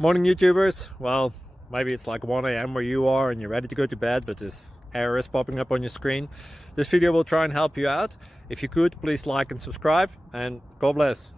Morning YouTubers. Well, maybe it's like 1 a.m. where you are and you're ready to go to bed, but this error is popping up on your screen. This video will try and help you out. If you could, please like and subscribe, and God bless.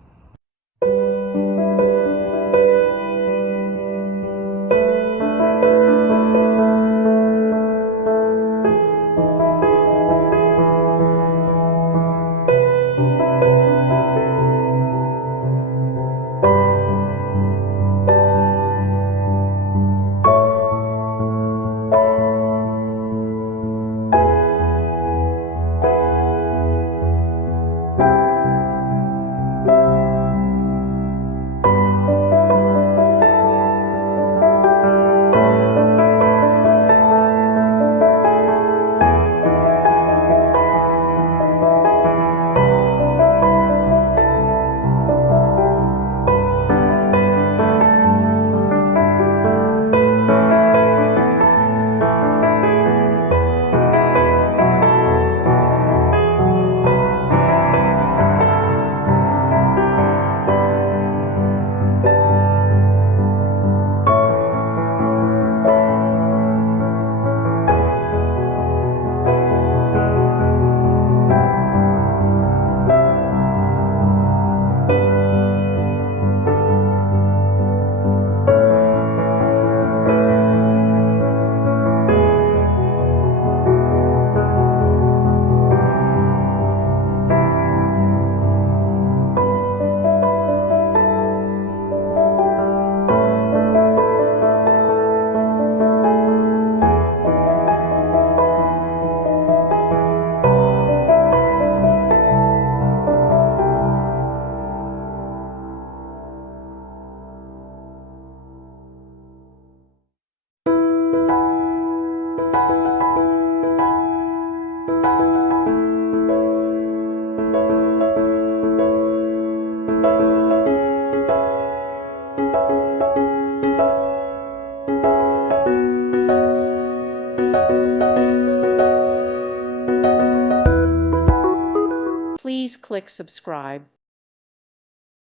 Please click subscribe.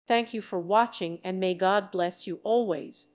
Thank you for watching, and may God bless you always.